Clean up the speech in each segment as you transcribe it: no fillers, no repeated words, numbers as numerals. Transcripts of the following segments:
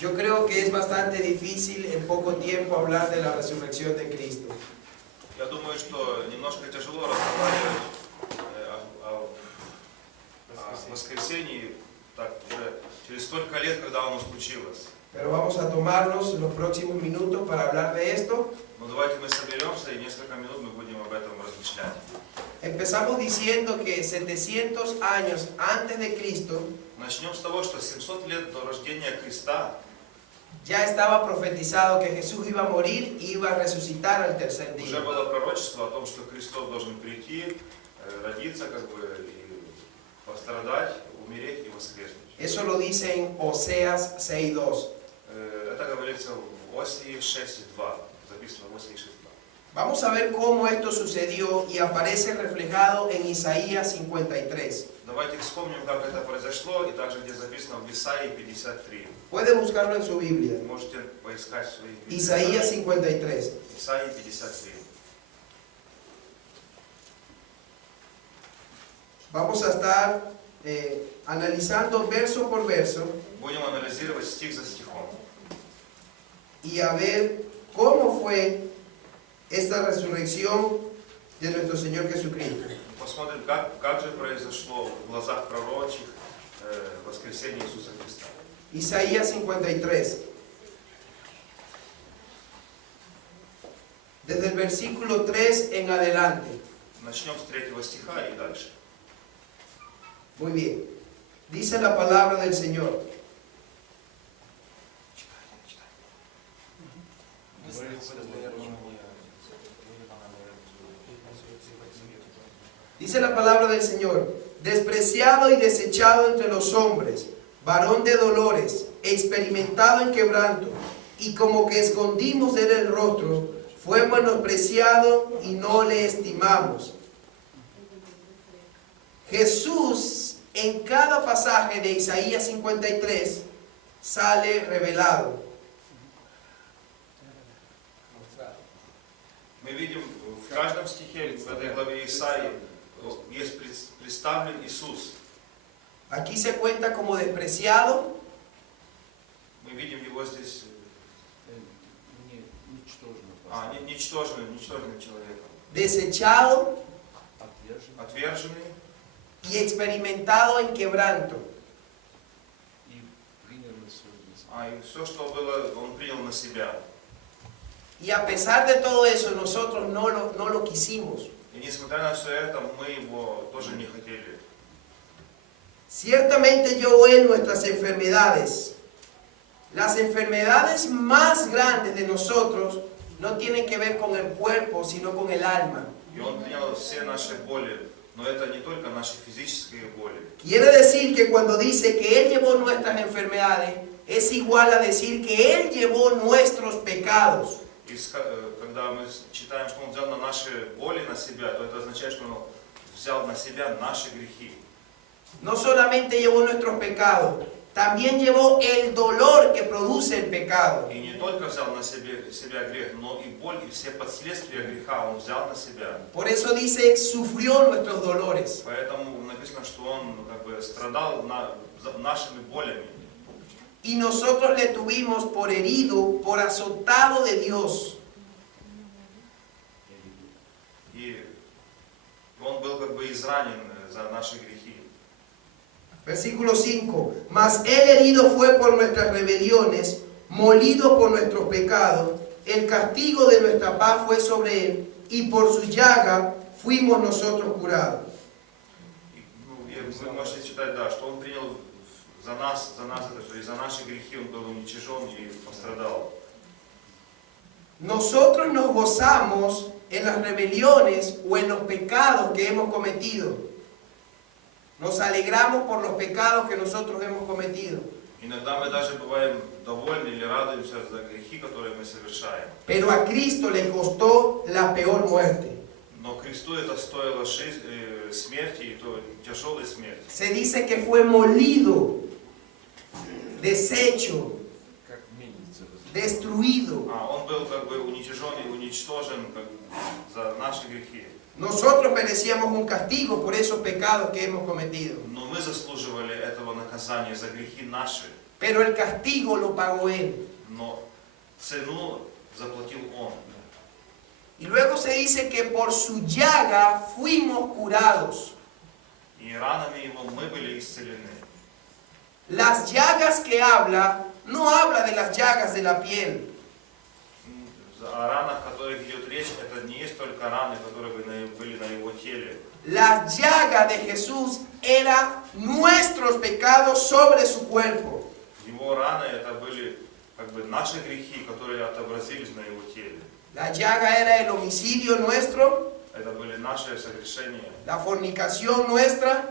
Yo creo que es bastante difícil en poco tiempo hablar de la resurrección de Cristo. Я думаю, что немножко тяжело разговаривать о воскресении так уже через столько лет, когда оно случилось. Pero vamos a tomarnos los próximos minutos para hablar de esto. Но давайте мы соберемся и несколько минут мы будем об этом размышлять. Empezamos diciendo que 700 años antes de Cristo Начнем с того, что 700 лет до рождения Христа ya estaba profetizado que Jesús iba a morir y iba a resucitar al tercer уже día. было пророчество о том, что Христос должен прийти, родиться, и пострадать, умереть и воскреснуть. Eso lo dice en Oseas 6:2. Это говорится в Осии 6.2, записано в Осии 6.2. Vamos a ver cómo esto sucedió y aparece reflejado en Isaías 53. Давайте вспомним, как это произошло, и также где записано в Исаии 53. Puede buscarlo en su Biblia. Можете поискать в своих Библиях. Isaías 53. Исаии 53. Vamos a estar analizando verso por verso Будем анализировать стих за стихом. y a ver cómo fue esta resurrección de nuestro Señor Jesucristo. Посмотрим, как же произошло в глазах пророчих воскресение Иисуса Христа. Isaías 53. Desde el versículo 3 en adelante. Начнем с 3 стиха и дальше. Muy bien. Dice la palabra del Señor. Dice la palabra del Señor: despreciado y desechado entre los hombres, varón de dolores, experimentado en quebranto, y como que escondimos de él el rostro, fue menospreciado y no le estimamos. Jesús, en cada pasaje de Isaías 53, sale revelado. Мы видим в каждом стихе, в этой главе Исаии, есть представлен Иисус. Aquí se cuenta como despreciado, Мы видим его здесь ничтожным человеком. desechado Отверженный y experimentado en quebranto. и все, что было, он принял на себя. Y a pesar de todo eso, nosotros no lo quisimos. И несмотря на все это, мы его тоже не хотели. Ciertamente llevó él nuestras enfermedades. Las enfermedades más grandes de nosotros no tienen que ver con el cuerpo, sino con el alma. И он принял все наши боли, но это не только наши физические боли. Quiere decir que cuando dice que él llevó nuestras enfermedades, es igual a decir que él llevó nuestros pecados. И когда мы читаем, что он взял на наши боли на себя, то это означает, что он взял на себя наши грехи. No solamente llevó nuestros pecados, también llevó el dolor que produce el pecado. И не только взял на себя грех, но и боль, и все последствия греха он взял на себя. Por eso dice, sufrió nuestros dolores. Поэтому написано, что он страдал нашими болями. Y nosotros le tuvimos por herido, por azotado de Dios. И он был изранен за наши грехи. Versículo 5. Mas él herido fue por nuestras rebeliones, molido por nuestros pecados. El castigo de nuestra paz fue sobre él, y por su llaga fuimos nosotros curados. Вы можете читать, да, что он принял за нас это все, и за наши грехи он был уничижен и пострадал. Nosotros nos gozamos en las rebeliones o en los pecados que hemos cometido. Nos alegramos por los pecados que nosotros hemos cometido. Иногда мы даже бываем довольны или радуемся за грехи, которые мы совершаем. Pero a Cristo le costó la peor muerte. Но Христу это стоило смерти, и то тяжелой смерти. Se dice que fue molido, deshecho, destruido. Он был уничижен и уничтожен за наши грехи. Nosotros merecíamos un castigo por esos pecados que hemos cometido. Но мы заслуживали этого наказания за грехи наши. pero el castigo lo pagó Él. но цену заплатил Он. Y luego se dice que por su llaga fuimos curados. И ранами Его мы были исцелены. Las llagas que habla, no habla de las llagas de la piel. О ранах, о которых идет речь, это не есть только раны, которые были на Его теле. La llaga de Jesús era nuestros pecados sobre su cuerpo. Его раны это были как бы наши грехи, которые отобразились на Его теле. La llaga era el homicidio nuestro, Это были наши согрешения, la fornicación nuestra,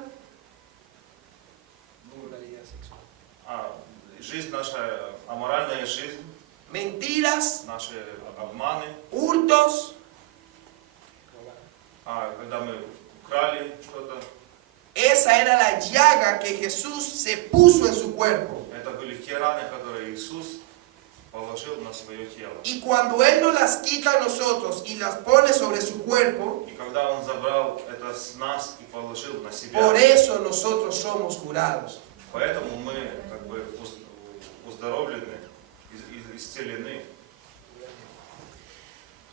жизнь наша, аморальная жизнь, mentiras, наши обманы, hurtos. когда мы украли что-то. Esa era la llaga que Jesús se puso en su cuerpo. Это были те раны, которые Иисус положил на свое тело. Y cuando Él nos las quita a nosotros y las pone sobre su cuerpo, И когда Он забрал это с нас и положил на себя, por eso nosotros somos curados. поэтому мы как бы уздоровлены, исцелены.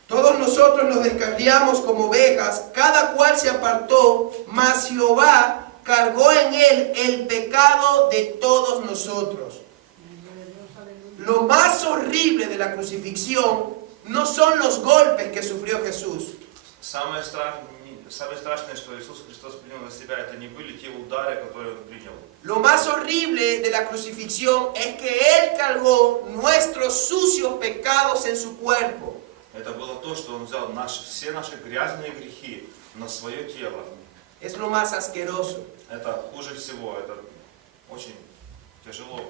Todos nosotros nos descarriamos como ovejas, cada cual se apartó, mas Jehová cargó en él el pecado de todos nosotros. Lo más horrible de la crucifixión no son los golpes que sufrió Jesús. Самое страшное, что Иисус Христос принял на себя, это не были те удары, которые Он принял. Lo más horrible de la crucifixión es que Él cargó nuestros sucios pecados en su cuerpo. Это было то, что Он взял все наши грязные грехи на свое тело. Es lo más asqueroso. Это хуже всего, это очень тяжело.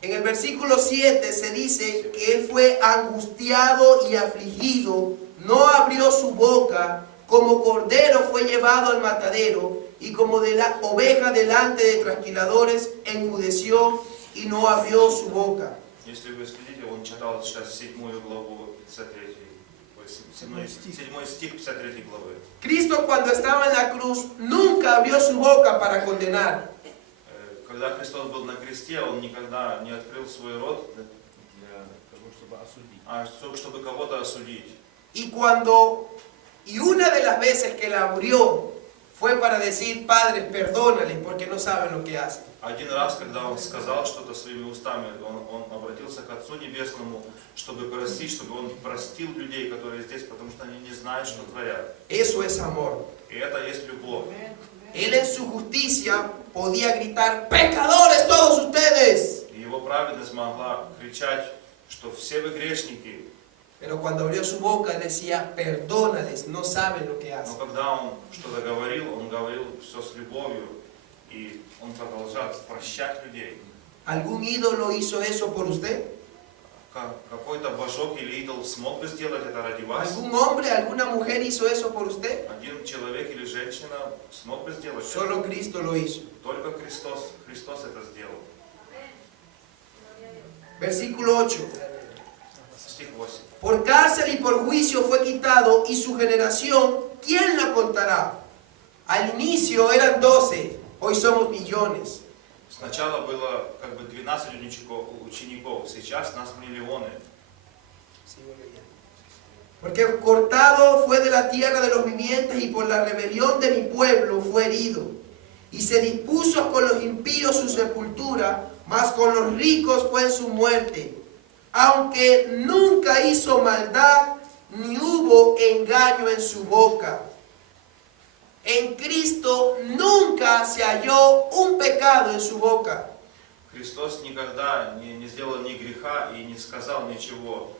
En el versículo 7 se dice que Él fue angustiado y afligido, no abrió su boca, como cordero fue llevado al matadero, y como de la oveja delante de trasquiladores, enmudeció y no abrió su boca. Если вы следите, он читал сейчас 7 главу 53, 7 стих 53 главы. Cristo cuando estaba en la cruz nunca abrió su boca para condenar. Когда Христос был на кресте, Он никогда не открыл свой рот, чтобы кого-то осудить. Y una de las veces que la abrió fue para decir, Padre, perdónales porque no saben lo que hacen. Один раз, когда Он сказал что-то своими устами, он обратился к Отцу Небесному, чтобы простить, чтобы Он простил людей, которые здесь, потому что они не знают, что творят. Eso es amor. И это есть любовь. Él en su justicia podía gritar, pecadores todos ustedes. И Его праведность могла кричать, что все вы грешники. Pero cuando abrió su boca decía, perdónales, no saben lo que Но hacen. когда Он что-то говорил, Он говорил все с любовью, и Он продолжал прощать людей. ¿Algún ídolo hizo eso por usted? Какой-то божок или идол смог бы сделать это ради вас? ¿Algún hombre, alguna mujer hizo eso por usted? Один человек или женщина смог бы сделать это? Solo Cristo lo hizo. Только Христос это сделал. Versículo 8. Стих 8. Por cárcel y por juicio fue quitado, y su generación, ¿quién la contará? Al inicio eran 12, hoy somos millones. Сначала было как бы 12 учеников, сейчас нас миллионы. Porque cortado fue de la tierra de los vivientes, y por la rebelión de mi pueblo fue herido. Y se dispuso con los impíos su sepultura, mas con los ricos fue su muerte. Aunque nunca hizo maldad, ni hubo engaño en su boca. En Cristo nunca se halló un pecado en su boca. Христос никогда не сделал ни греха и не сказал ничего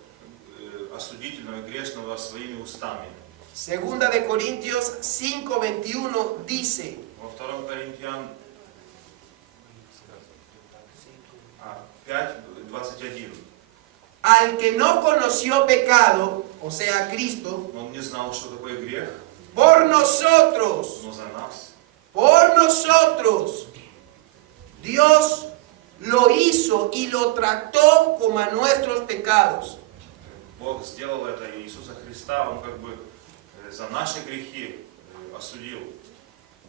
осудительного и грешного своими устами. Segunda de Corintios 5:21 dice: Во 2 Коринфян 5:21. Al que no conoció pecado, o sea, Cristo, Он не знал, что такое грех, por nosotros, но за нас. Dios lo hizo y lo trató como a nuestros pecados. Бог сделал это, и Иисуса Христа Он как бы за наши грехи осудил.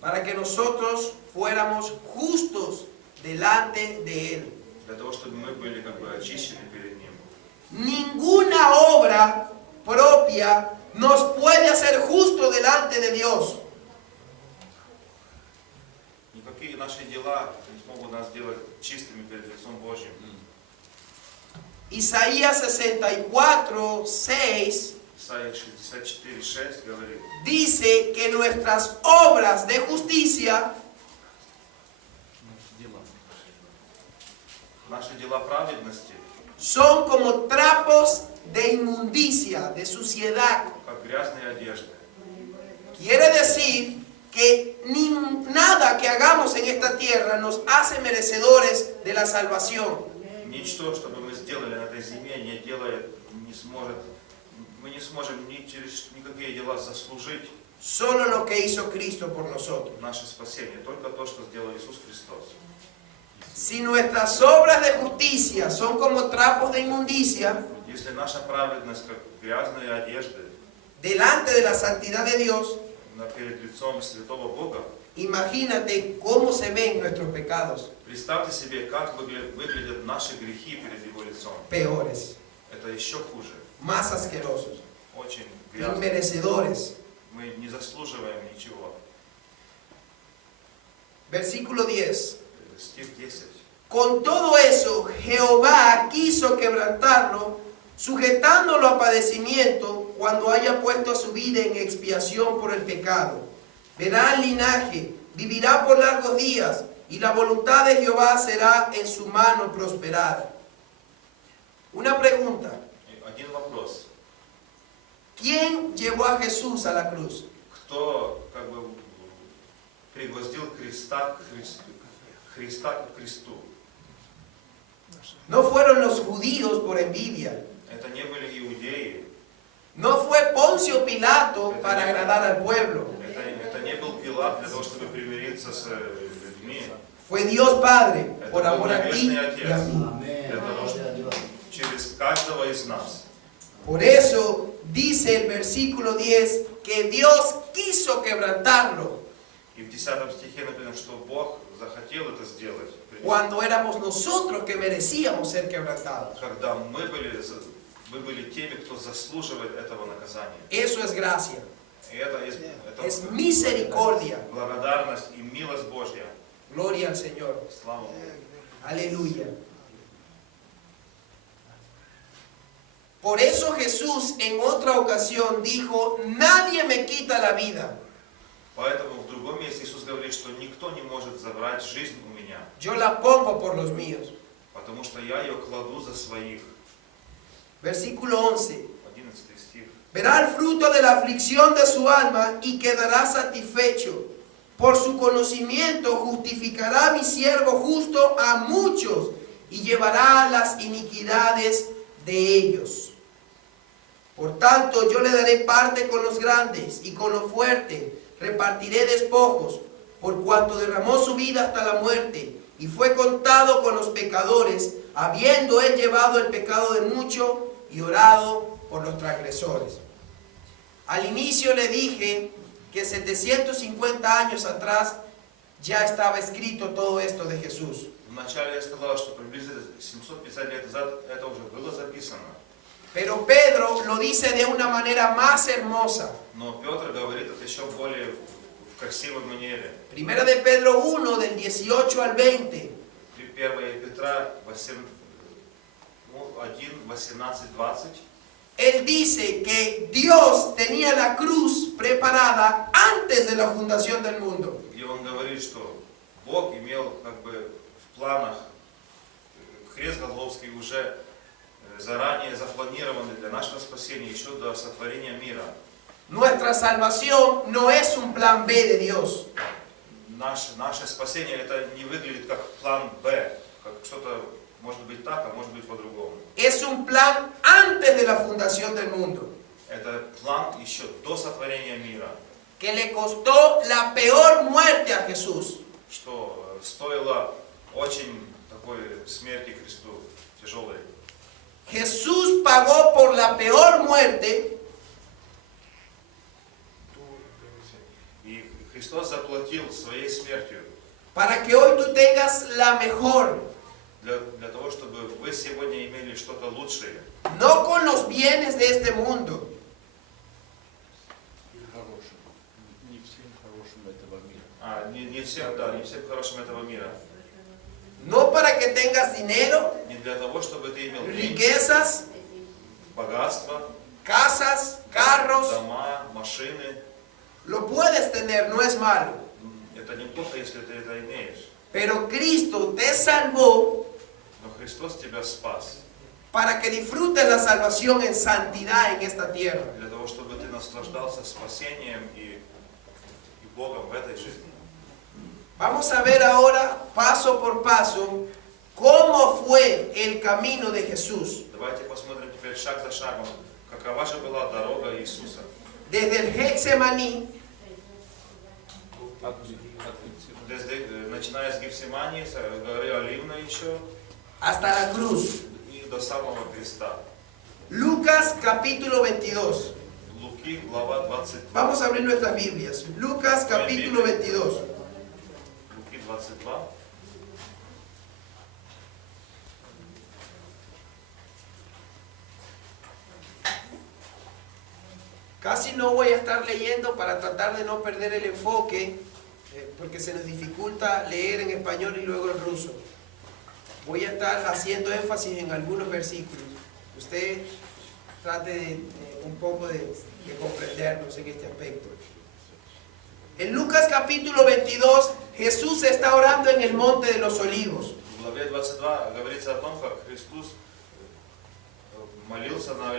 Para que nosotros fuéramos justos delante de Él. для того, чтобы мы были как бы очищены перед Ним. Ninguna obra propia nos puede hacer justo delante de Dios. Никакие наши дела не смогут нас сделать чистыми перед лицом Божьим. Isaías 64, 6 Исайя 64:6 говорит: dice que nuestras obras de justicia наши дела праведности, son como trapos de inmundicia, de suciedad. как грязные одежды. Quiere decir que nada que hagamos en esta tierra nos hace merecedores de la salvación. Ничто, что бы мы сделали на этой земле, не делает, не сможет, мы не сможем ни через никакие дела заслужить Solo lo que hizo Cristo por nosotros. наше спасение, только то, что сделал Иисус Христос. Si nuestras obras de justicia son como trapos de inmundicia, Если наша праведность, как грязные одежды, delante de la santidad de Dios, перед лицом святого Бога, imagínate cómo se ven nuestros pecados представьте себе, как выглядят наши грехи перед Его лицом. peores, Это еще хуже, más asquerosos, очень грязно. inmerecedores. Мы не заслуживаем ничего. Versículo 10. Стих 10. Con todo eso, Jehová quiso quebrantarlo, sujetándolo a padecimiento cuando haya puesto su vida en expiación por el pecado. Verá el linaje, vivirá por largos días, y la voluntad de Jehová será en su mano prosperada. Una pregunta: Один вопрос. ¿quién llevó a Jesús a la cruz? Кто как бы пригвоздил Христа к кресту? No fueron los judíos por envidia. Это не были иудеи. No fue Poncio Pilato para agradar al pueblo. Это не был Пилат для того, чтобы примириться с людьми. Fue Dios Padre por Это был amor a ti Небесный y a Отец. mí. Для того, чтобы через каждого из нас. Por eso dice el versículo 10 que Dios quiso quebrantarlo И в 10 стихе написано, что Бог захотел это сделать, cuando éramos nosotros que merecíamos ser quebrantados. когда мы были теми, кто заслуживает этого наказания. Eso es gracia, И это es misericordia. благодарность и милость Божья. Gloria al Señor. Слава Богу. Aleluya. Por eso Jesús en otra ocasión dijo: nadie me quita la vida. Поэтому в другом месте Иисус говорит, что никто не может забрать жизнь у меня, Yo la pongo por los míos. потому что я ее кладу за своих. Versículo 11. 11 стих. Verá el fruto de la aflicción de su alma y quedará satisfecho. Por su conocimiento justificará mi siervo justo a muchos y llevará las iniquidades de ellos. Por tanto, yo le daré parte con los grandes y con los fuertes repartiré despojos, por cuanto derramó su vida hasta la muerte y fue contado con los pecadores, habiendo él llevado el pecado de muchos y orado por los transgresores. Al inicio le dije que 750 años atrás ya estaba escrito todo esto de Jesús. Вначале я сказал, что приблизительно 750 лет назад это уже было записано. Pero Pedro lo dice de una manera más hermosa. Но Петр говорит это еще более в красивой манере. Primera de Pedro 1, del 18 al 20. 1 Петра 1, 18, 20. Él dice que Dios tenía la cruz preparada antes de la fundación del mundo. И он говорит, что Бог имел как бы в планах крест Голгофский уже заранее запланированный для нашего спасения еще до сотворения мира. Nuestra salvación no es un plan B de Dios. Наше спасение это не выглядит как план Б, как что-то может быть так, а может быть по-другому. Es un plan antes de la fundación del mundo. Это план еще до сотворения мира, Que le costó la peor muerte a Jesús. что стоило очень такой смерти Христу, тяжелой. Jesús pagó por la peor muerte И Христос заплатил своей смертью para que hoy tú tengas la mejor. для того, чтобы вы сегодня имели что-то лучшее. No con los bienes de este mundo, Хорошим. Не всем хорошим этого мира. Не всем хорошим этого мира. no para que tengas dinero, Не для того, чтобы ты имел деньги, riquezas, богатство, casas, carros. дома, машины. Lo puedes tener, no es malo. Это неплохо, если ты это имеешь. Pero Cristo te salvó Но Христос тебя спас para que disfrutes la salvación en santidad en esta tierra. для того, чтобы ты наслаждался спасением и Богом в этой жизни. Vamos a ver ahora, paso por paso, cómo fue el camino de Jesús. Давайте посмотрим теперь шаг за шагом, какова же была дорога Иисуса. Desde el Getsemaní Начиная с Гефсимании, с горы Оливной еще, hasta la cruz. и до самого креста. Lucas capítulo 22. Луки, глава 22. Vamos a abrir nuestras Biblias. Lucas capítulo 22. Луки 22. Casi no voy a estar leyendo para tratar de no perder el enfoque, porque se nos dificulta leer en español y luego en ruso. Voy a estar haciendo énfasis en algunos versículos. Usted trate un poco de comprendernos en este aspecto. En Lucas capítulo 22, Jesús está orando en el monte de los olivos. В главе 22 говорится о том, как Христос молился на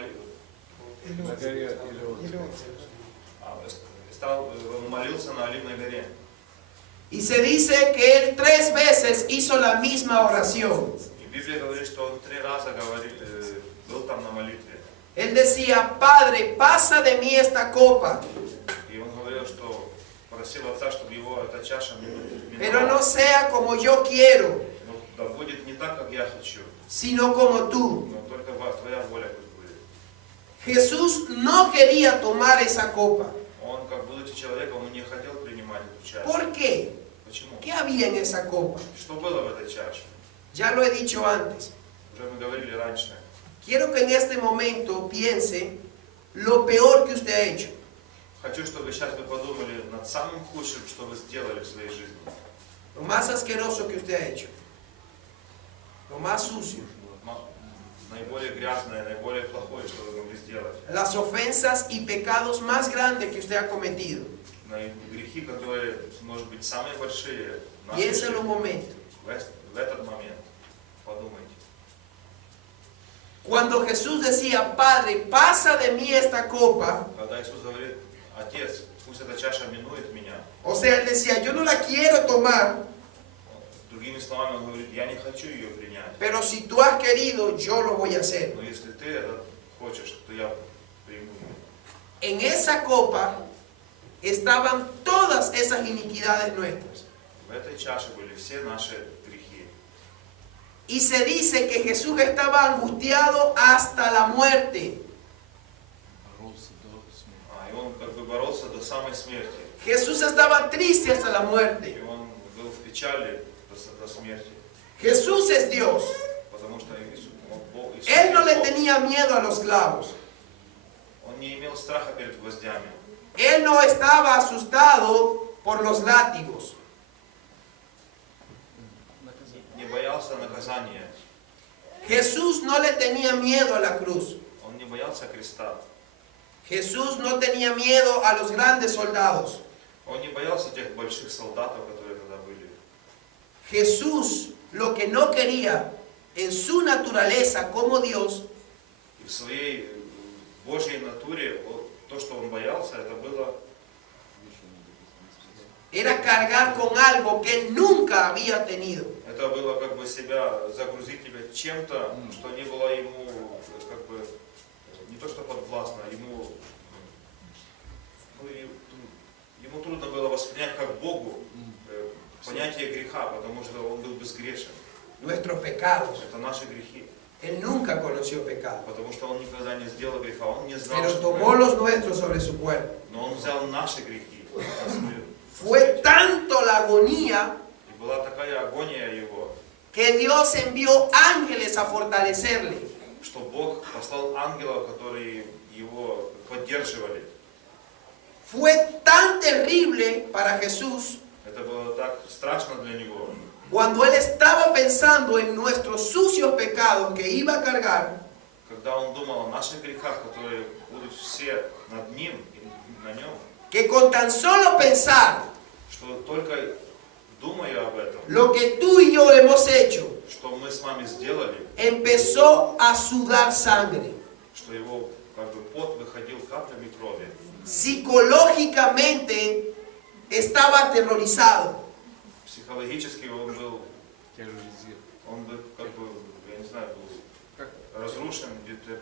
молился на Оливной горе. Y se dice que él 3 veces hizo la misma oración. И Библия говорит, что он 3 раза был там на молитве. Él decía: Padre, pasa de mí esta copa, И он говорил, что просил Отца, чтобы его эта чаша pero no миновала. sea como yo quiero, Но да будет не так, как я хочу, sino como tú. но только твоя воля пусть будет. Jesús no quería tomar esa copa. Он, как будучи человеком, он не хотел принимать эту чашу. ¿Por qué? Почему? ¿Qué había en esa copa? Что было в этой чаше? Ya lo he dicho antes. Уже мы говорили раньше. Quiero que en este momento piense lo peor que usted ha hecho. Хочу, чтобы сейчас вы подумали над самым худшим, что вы сделали в своей жизни. Lo más asqueroso que usted ha hecho. Lo más sucio. Наиболее грязное, наиболее плохое, что вы могли сделать. Las ofensas y pecados más grandes que usted ha cometido. Грехи, которые, может быть, самые большие. Piénselo un momento. В этот момент подумайте. Cuando Jesús decía: Padre, pasa de mí esta copa. Когда Иисус говорит: Отец, пусть эта чаша минует меня. O sea, él decía: yo no la quiero tomar, Другими словами, он говорит: я не хочу ее принять. pero si tú has querido, yo lo voy a hacer. Но если ты это хочешь, то я приму. En esa copa estaban todas esas iniquidades nuestras. В этой чаше были все наши грехи. Y se dice que Jesús estaba angustiado hasta la muerte. Боролся до смерти. И он как бы боролся до самой смерти. Jesús estaba triste hasta la muerte. И он был в печали до смерти. Jesús es Dios. Потому что Иисус, Бог, Él no le Бог. tenía miedo a los clavos. Он не имел страха перед гвоздями. Él no estaba asustado por los látigos. Не боялся наказания. Jesús no le tenía miedo a la cruz. Он не боялся креста. Jesús no tenía miedo a los grandes soldados. Он не боялся тех больших солдатов, которые тогда были. Jesús lo que no quería en su naturaleza como Dios И в своей Божьей натуре то, что он боялся, это было era cargar con algo que él nunca había tenido. это было как бы себя загрузить тебя чем-то, что не было ему как бы не то что подвластно, ему ему трудно было воспринять как Богу понятие греха, потому что он был безгрешен. Nuestros pecados. Это наши грехи, Él nunca conoció pecado, потому что он никогда не сделал греха, он не знал, pero что tomó los nuestros sobre su cuerpo. но он взял наши грехи на свою. Fue tanto la agonía И была такая агония его, que Dios envió ángeles a fortalecerle. что Бог послал ангелов, которые его поддерживали. Fue tan terrible para Jesús Это было так страшно для него. cuando él estaba pensando en nuestros sucios pecados que iba a cargar, Когда он думал о наших грехах, которые будут все над ним и на нем, que con tan solo pensar что только думая об этом, lo que tú y yo hemos hecho, что мы с вами сделали, empezó a sudar sangre. что его как бы пот выходил каплями крови. Psicológicamente estaba aterrorizado. Психологически Терроризировать. он бы как бы, я не знаю, был Как? разрушен где-то.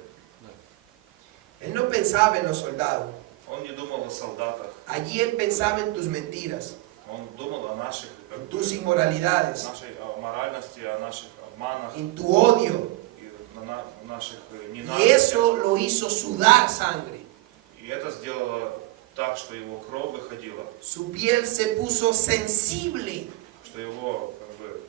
Él no pensaba en los soldados. Он не думал о солдатах, Allí él pensaba en tus mentiras, он думал о наших, как en бы, tus inmoralidades, нашей моральности, о наших обманах, en tu odio. и наших Y ненавистях. eso lo hizo sudar sangre. И это сделало так, что его кровь выходила, Su piel se puso sensible. что его, как бы,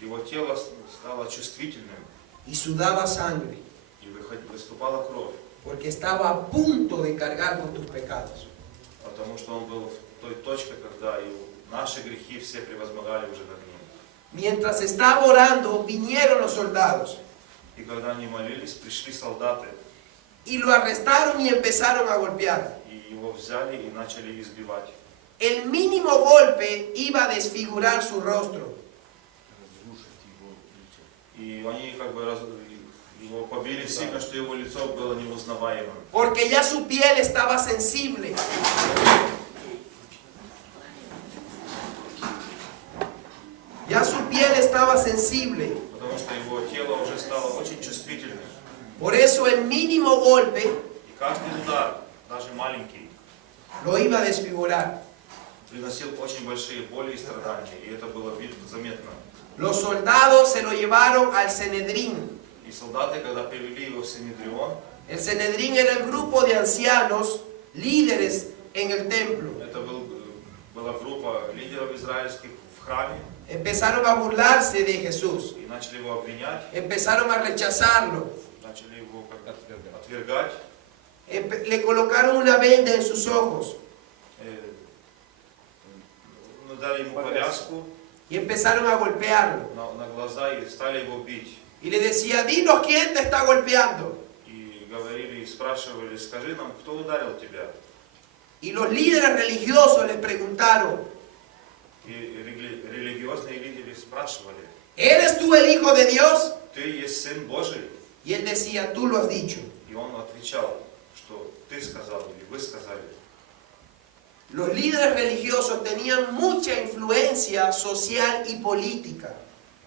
его тело стало чувствительным, Y sudaba sangre. и выступала кровь, Porque estaba a punto de cargar con tus pecados. потому что он был в той точке, когда и наши грехи все превозмогали уже над ним. Mientras estaba orando, vinieron los soldados И когда они молились, пришли солдаты, y lo arrestaron y empezaron a golpear. и его взяли и начали избивать. El mínimo golpe iba a desfigurar su rostro. Разрушить его лицо. И они как бы его побили сильно, что его лицо было неузнаваемым. Porque ya su piel estaba sensible. Ya su piel estaba sensible. Потому что его тело уже стало очень чувствительным. Por eso el mínimo golpe И каждый удар, даже маленький, lo iba a desfigurar. приносил очень большие боли и страдания. И это было видно, заметно. Los soldados se lo llevaron al Sanedrín. И солдаты, когда привели его в Синедрион, El Sanedrín era el grupo de ancianos, líderes en el templo. это была группа лидеров израильских в храме, Empezaron a burlarse de Jesús. и начали его обвинять, Empezaron a rechazarlo. начали его как бы Отвергать. отвергать. Le colocaron una venda en sus ojos Дали ему повязку y empezaron a golpearlo. на глаза и стали его бить. Y le decía, dinos quién te está golpeando. И говорили, и спрашивали, скажи нам, кто ударил тебя? Y los líderes religiosos les preguntaron, И религиозные лидеры спрашивали, ¿eres tú el Hijo de Dios? ты есть Сын Божий? Y él decía, tú lo has dicho. И он отвечал, что ты сказал или вы сказали. Los líderes religiosos tenían mucha influencia social y política.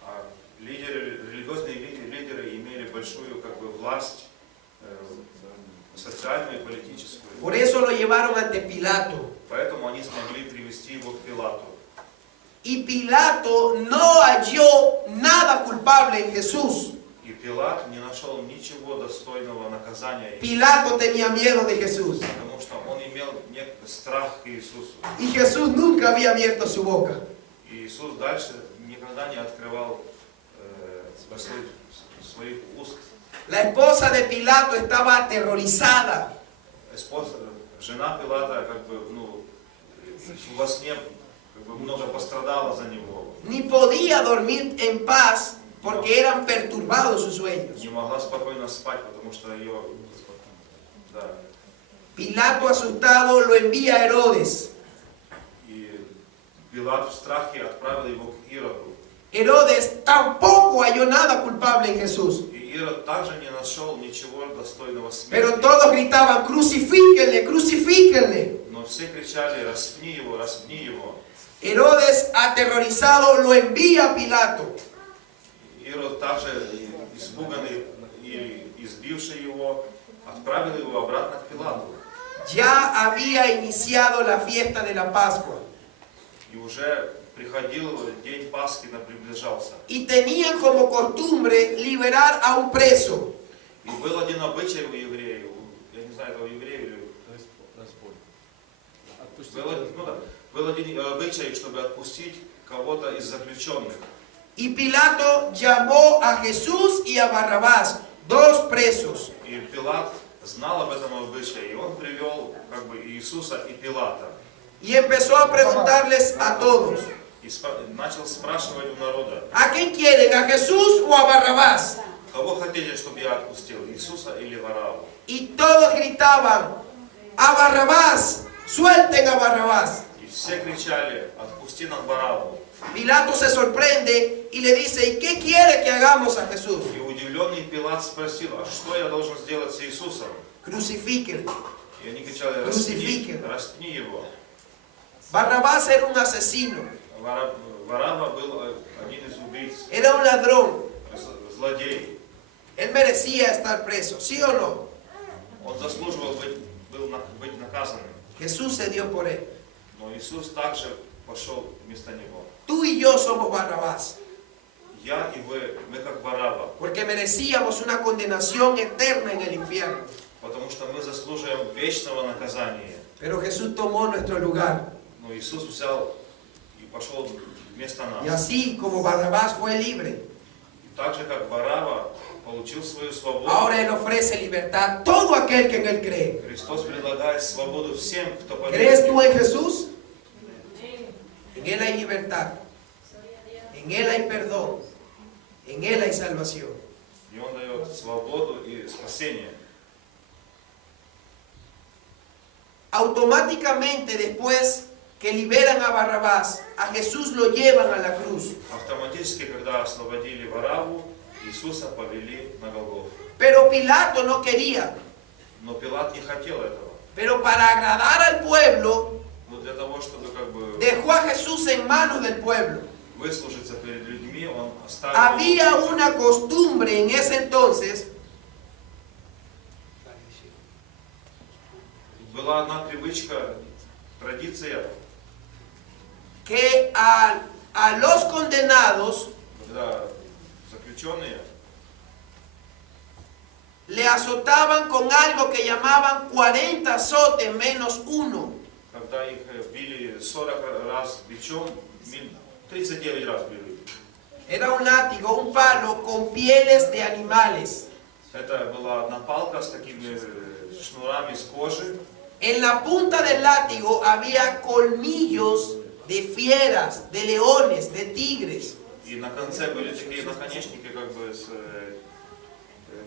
А религиозные лидеры имели большую как бы власть социальную и политическую. Por eso lo llevaron ante Pilato. Поэтому они смогли привести его к Пилату. Y Pilato no halló nada culpable en Jesús. И Пилат не нашел ничего достойного наказания, Pilato tenía miedo de Jesús. потому что он имел некий страх к Иисусу. Y Jesús nunca había abierto su boca. И Иисус дальше никогда не открывал своих уст. La esposa de Pilato estaba aterrorizada. Жена Пилата как бы, во сне как бы много пострадала за него. Ni podía dormir en paz porque eran perturbados sus sueños. Не могла спокойно спать, потому что ее... Да. Pilato asustado lo envía a Herodes. И Пилат в страхе отправил его к Ироду. Herodes tampoco halló nada culpable en Jesús. И Ирод также не нашел ничего достойного смерти. Pero todos gritaban, crucifíquenle, crucifíquenle. Но все кричали, распни его, распни его. Herodes, aterrorizado, lo envía a Pilato. Ирод также, испуганный и избивший его, отправил его обратно к Пилату. Ya había iniciado la fiesta de la Pascua. И уже приходил день Пасхи, приближался. Y tenían como costumbre liberar a un preso. И был один обычай у евреев, я не знаю, это у евреев или... Отпустить. Был один обычай, чтобы отпустить кого-то из заключенных. Y Pilato llamó a Jesús y a Barrabás, dos presos. И Пилат знал об этом обычае, и он привел как бы Иисуса и Пилата. Y empezó a preguntarles a todos, И начал спрашивать у народа: ¿a quién quieren, a Jesús o a Barrabás? кого хотели, чтобы я отпустил, Иисуса или Варавву? Y todos gritaban, a Barrabás, suelten a Barrabás. И все кричали: отпусти нам Варавву. Pilato se sorprende y le dice, ¿y qué quiere que hagamos a Jesús? И удивленный Пилат спросил: а что я должен сделать с Иисусом? Crucifíquenlo. И они кричали: Crucifiquen. распни его. Barrabás era un asesino, Варавва был один из убийц, era un ladrón. злодей. Él merecía estar preso, ¿sí o no? Он заслуживал быть наказанным. Jesús se dio por él. Но Иисус также пошел вместо него. Tú y yo somos Barrabás, Я и вы, мы как Варавва, porque merecíamos una condenación eterna en el infierno. потому что мы заслуживаем вечного наказания. Pero Jesús tomó nuestro lugar. Но Иисус взял и пошел вместо Y нас. así como Barrabás fue libre, И так же, как Варавва получил свою свободу, ahora Él ofrece libertad a todo aquel que en Él cree. Христос предлагает свободу всем, кто ¿Crees tú поверит. en Jesús? En Él hay libertad, en Él hay perdón, en Él hay salvación. И Он дает свободу и спасение. Automáticamente después que liberan a Barrabás, a Jesús lo llevan a la cruz. Автоматически, когда освободили Варавву, Иисуса повели на Голгофу. Pero Pilato no quería. Но Пилат не хотел этого. Pero para agradar al pueblo, Но для того, чтобы как бы dejó a Jesús en manos del pueblo. выслужиться перед людьми, он оставил. Había una costumbre en ese entonces Была одна привычка, традиция, que a los condenados когда заключенные le azotaban con algo que llamaban 40 azotes menos uno. когда их били 40 раз бичом, 39 раз били. Era un látigo, un palo con pieles de animales. Это была одна палка с такими шнурами с кожи. En la punta del látigo había colmillos de fieras, de leones, de tigres. И на конце были такие наконечники, как бы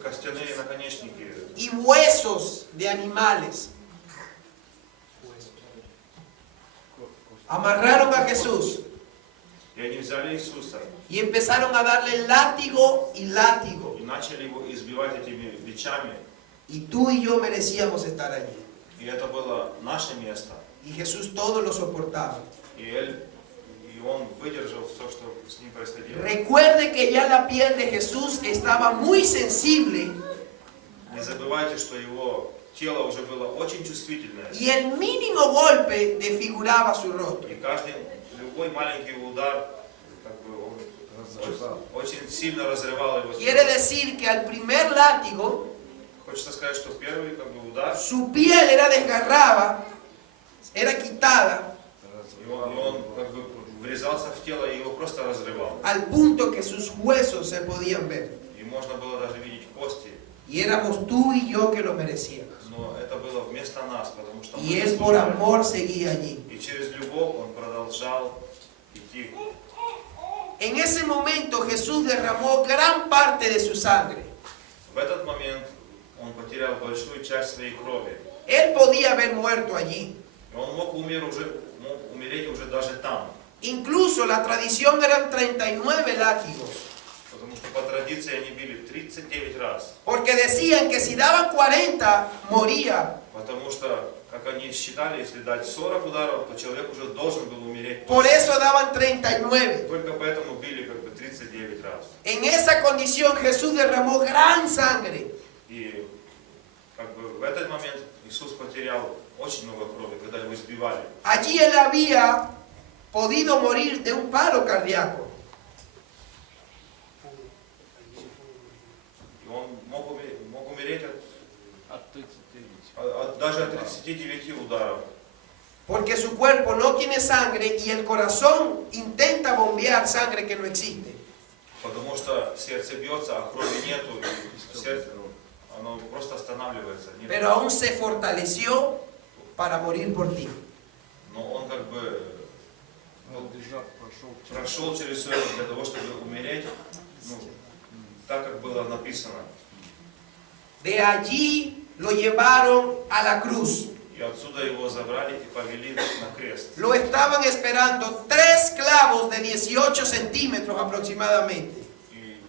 костяные наконечники. Y huesos de animales. Amarraron a Jesús И они взяли Иисуса y empezaron a darle látigo y látigo. и начали его избивать этими бичами. Y tú y yo merecíamos estar allí. И это было наше место. Y Jesús todo lo soportaba. И он выдержал все, что с ним происходило. Recuerde que ya la piel de Jesús estaba muy sensible Не забывайте, что его тело уже было очень чувствительное. y el mínimo golpe desfiguraba su rostro. И любой маленький удар, как бы он очень сильно разрывал его Quiere тело. decir que al primer látigo Хочется сказать, что первый как бы удар, su piel era desgarrada, era quitada и он как бы врезался в тело и его просто разрывал. al punto que sus huesos se podían ver. И можно было даже видеть кости. Y éramos tú y yo que lo merecíamos. Но это было вместо нас, потому что Y мы Él por заслуживали. amor seguía allí. И через любовь он продолжал идти. En ese momento Jesús derramó gran parte de su sangre. В этот момент он потерял большую часть своей крови. Él podía haber muerto allí. И он мог умереть уже даже там. Incluso la tradición eran 39 látigos. Потому что по традиции они били 39 раз. Porque decían que si daban 40, moría. Потому что, как они считали, если дать 40 ударов, то человек уже должен был умереть. Por eso daban 39. Только поэтому били как бы 39 раз. En esa condición Jesús derramó gran sangre. И как бы в этот момент Иисус потерял очень много крови, когда его избивали. Allí Él había podido morir de un paro cardíaco. И он мог умереть От 39. даже от 39 ударов. Porque su cuerpo no tiene sangre y el corazón intenta bombear sangre que no existe. что сердце бьется, а крови нету, и сердце, оно просто останавливается. Pero aún se fortaleció para morir por ti. Но он как бы Бежал, прошел через прошел через все это для того, чтобы умереть, ну, так как было написано. De allí lo llevaron a la cruz. И отсюда его забрали и повели на крест. Lo estaban esperando 3 clavos de 18 centímetros aproximadamente. И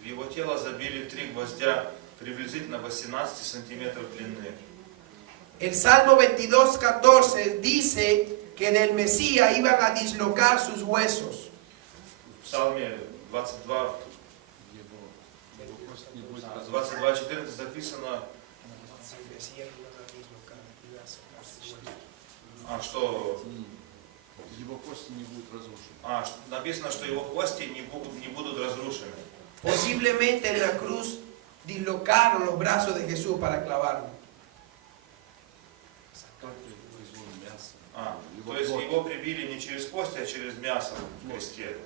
в его тело забили 3 гвоздя приблизительно 18 сантиметров длины. El Salmo 22:14 dice que del Mesías iban a dislocar sus huesos. В Псалме 22, его просто не будет 22:14 записано, что его кости не будут разрушены. написано, что его кости не будут разрушены. Posiblemente en la cruz dislocaron los brazos de Jesús para clavarlo. Только произвол мяса. То есть его прибили не через кости, а через мясо в кресте.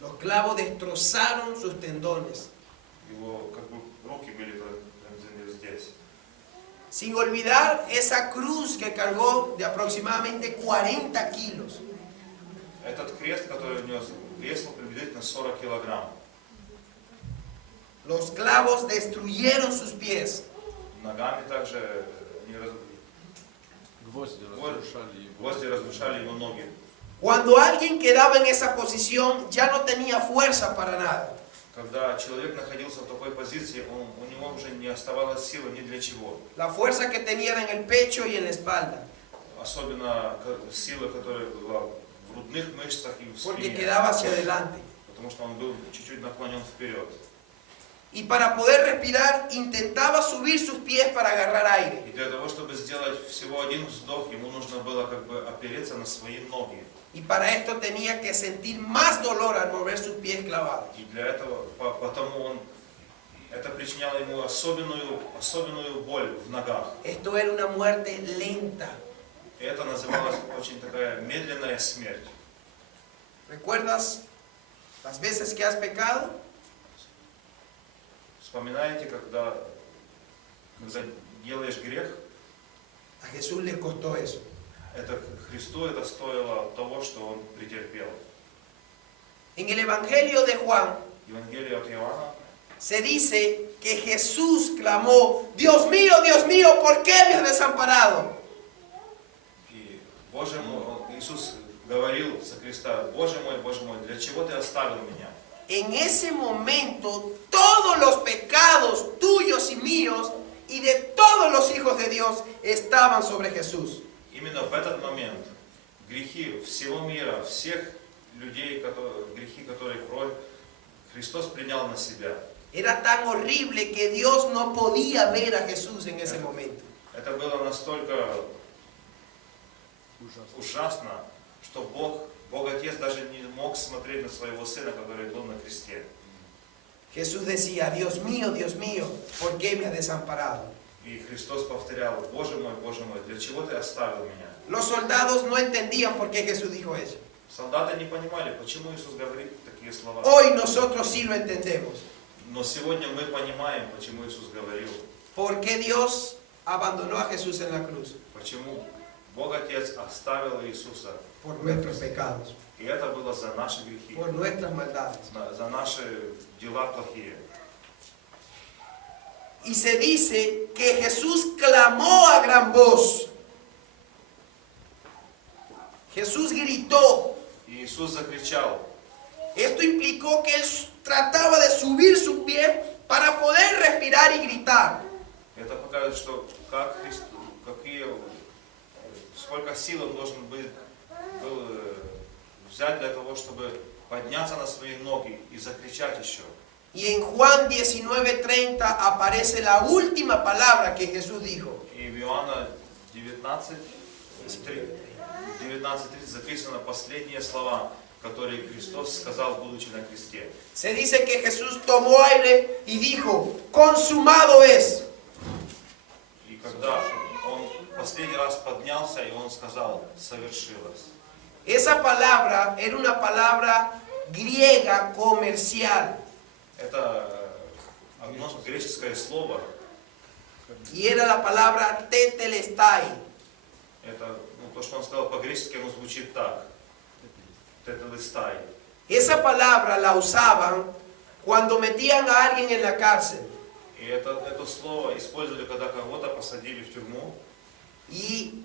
Los clavos destrozaron sus tendones. Его как бы руки были пронзены здесь. Sin olvidar esa cruz que cargó de aproximadamente 40 kilos. Этот крест, который нес, весил приблизительно 40 килограмм. Los clavos destruyeron sus pies. Ногами также гвозди разрушали его ноги. Cuando alguien quedaba en esa posición, ya no tenía fuerza para nada. Когда человек находился в такой позиции, у него уже не оставалось силы ни для чего. La fuerza que tenía era en el pecho y en la espalda. Особенно сила, которая была в грудных мышцах и в Porque спине. quedaba hacia adelante. Потому что он был чуть-чуть наклонен вперед. Y para poder respirar, intentaba subir sus pies para agarrar aire. И для того, чтобы сделать всего один вздох, ему нужно было как бы опереться на свои ноги. Y para esto tenía que sentir más dolor al mover sus pies clavados. И для этого, потому это причиняло ему особенную боль в ногах. Esto era una muerte lenta. И это называлось очень такая медленная смерть. ¿Recuerdas las veces que has pecado? Вспоминаете, когда делаешь грех, A Jesús le costó eso. это Христу это стоило того, что он претерпел. En el Evangelio de Juan Евангелие от Иоанна se dice que Jesús clamó, Dios mío, ¿por qué me has desamparado? и Иисус говорил со креста: Боже мой, для чего ты оставил меня? En ese momento, todos los pecados tuyos y míos y de todos los hijos de Dios estaban sobre Jesús. Именно в этот момент грехи всего мира, всех людей, грехи, которые Христос принял на себя. Era tan horrible que Dios no podía ver a Jesús en ese momento. Это было настолько ужасно, что Бог Отец даже не мог смотреть на своего Сына, который был на кресте. Jesús decía, Dios mío, ¿por qué me has desamparado? И Христос повторял: Боже мой, для чего ты оставил меня? Los soldados no entendían por qué Jesús dijo eso. Солдаты не понимали, почему Иисус говорит такие слова. Hoy nosotros sí lo entendemos. Но сегодня мы понимаем, почему Иисус говорил. ¿Por qué Dios abandonó a Jesús en la cruz? Почему Бог Отец оставил Иисуса. Por nuestros pecados, И это было за наши грехи, por nuestras maldades. за наши дела плохие. Y se dice que Jesús clamó a gran voz. Jesús gritó. И Иисус закричал. Esto implicó que él trataba de subir sus pies para poder respirar y gritar. Это показывает, что сколько сил он должен был взять для того, чтобы подняться на свои ноги и закричать еще. Y en Juan 19:30 aparece la última palabra que Jesús dijo. И в Иоанна 19:30 записано последние слова, которые Христос сказал, будучи на кресте. Se dice que Jesús tomó aire y dijo, consumado es. И когда он последний раз поднялся, и он сказал: совершилось. Esa palabra era una palabra griega comercial. Это одно греческое слово. y era la palabra tetelestai. Это, то, что он сказал по-гречески, оно звучит так. Тетелестай. Esa palabra la usaban cuando metían a alguien en la cárcel И это слово использовали, когда кого-то посадили в тюрьму. y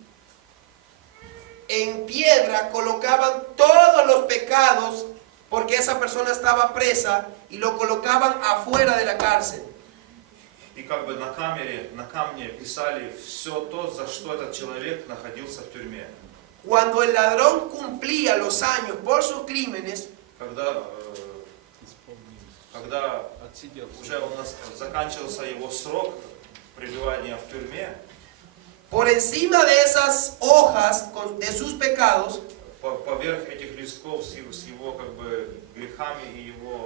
en piedra colocaban todos los pecados porque esa persona estaba presa y lo colocaban afuera de la cárcel. И как бы на камне писали все то, за что этот человек находился в тюрьме. Cuando el ladrón cumplía los años por sus crímenes, Когда Отсидел. уже у нас заканчивался его срок пребывания в тюрьме, por encima de esas hojas de sus pecados, поверх этих листков с его как бы грехами и его